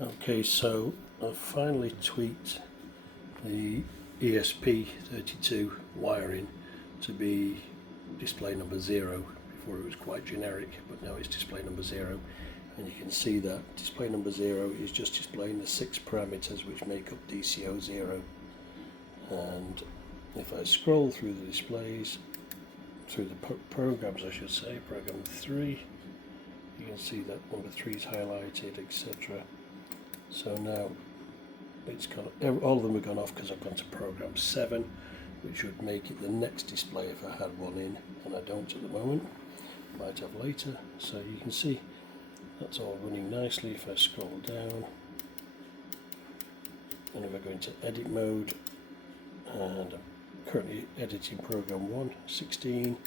Okay, so I've finally tweaked the ESP32 wiring to be display number 0. Before it was quite generic, but now it's display number 0, and you can see that display number 0 is just displaying the 6 parameters which make up DCO 0. And if I scroll through the displays, through the programs I should say, program 3, you can see that number 3 is highlighted, etc. So now it's gone, all of them have gone off because I've gone to program 7, which would make it the next display if I had one in, and I don't at the moment, might have later. So you can see that's all running nicely. If I scroll down, and if I go into edit mode, and I'm currently editing program 1, 16,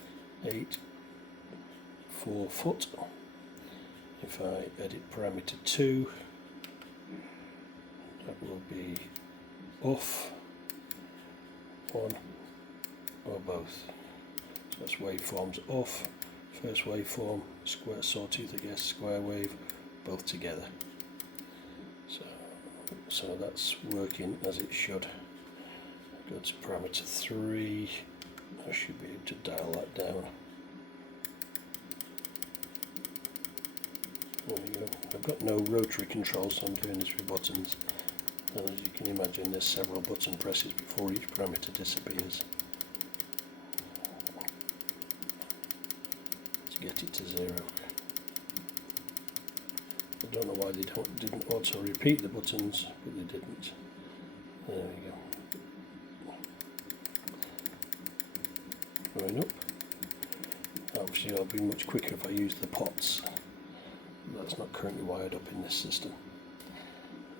8, 4 foot. If I edit parameter 2, that will be off, on, or both. So that's waveforms off, first waveform, square sawtooth, I guess, square wave, both together. So that's working as it should. Go to parameter 3, I should be able to dial that down. There we go. I've got no rotary control, so I'm doing this with buttons. And as you can imagine, there's several button presses before each parameter disappears to get it to 0. I don't know why they didn't auto repeat the buttons, but they didn't. There we go. Going up. Obviously it'll be much quicker if I use the pots. That's not currently wired up in this system.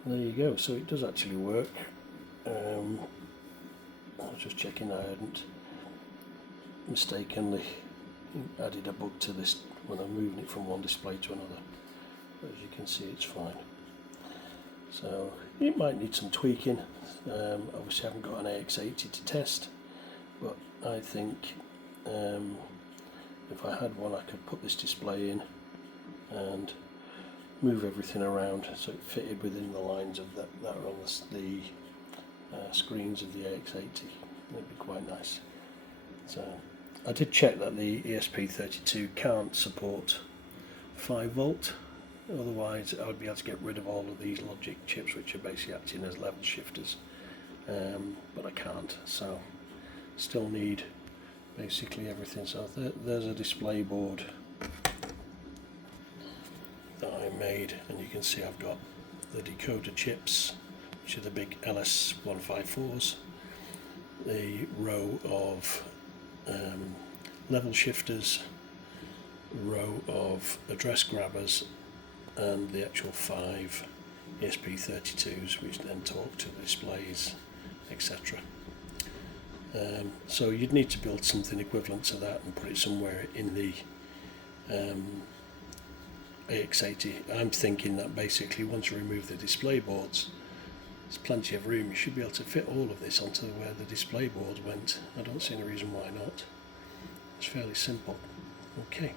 There you go, so it does actually work. I was just checking I hadn't mistakenly added a bug to this when I'm moving it from one display to another. But as you can see, it's fine. So it might need some tweaking. Obviously I haven't got an AX80 to test, but I think if I had one I could put this display in and move everything around so it fitted within the lines of that are on the screens of the AX80. It'd be quite nice. So I did check that the ESP32 can't support 5 volt, otherwise I would be able to get rid of all of these logic chips which are basically acting as level shifters, but I can't, so still need basically everything. So there's a display board that I made, and you can see I've got the decoder chips, which are the big LS154s, the row of level shifters, row of address grabbers, and the actual 5 ESP32s which then talk to the displays, etc. So you'd need to build something equivalent to that and put it somewhere in the AX80. I'm thinking that basically once you remove the display boards, there's plenty of room. You should be able to fit all of this onto where the display board went. I don't see any reason why not. It's fairly simple. Okay.